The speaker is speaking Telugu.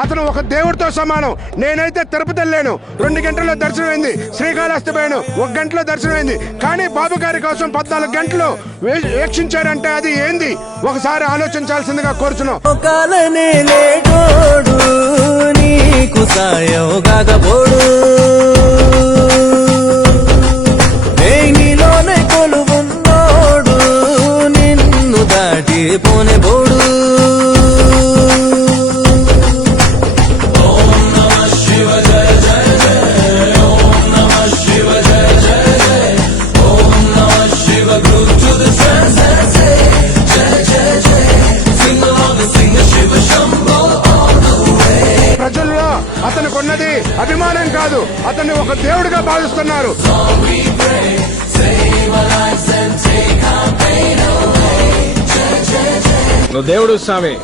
అతను ఒక దేవుడితో సమానం. నేనైతే తిరుపతి వెళ్ళాను, 2 గంటల్లో దర్శనమైంది. శ్రీకాళహస్తి పోయాను, 1 గంటలో దర్శనమైంది. కానీ బాబు గారి కోసం 14 గంటలు వీక్షించారంటే అది ఏంది? ఒకసారి ఆలోచించాల్సిందిగా కోరుచున్నాం. నిన్ను దాటి పోనే బోడు. ప్రజల్లో అతనికి ఉన్నది అభిమానం కాదు, అతన్ని ఒక దేవుడిగా భావిస్తున్నారు. నువ్వు దేవుడు స్వామి.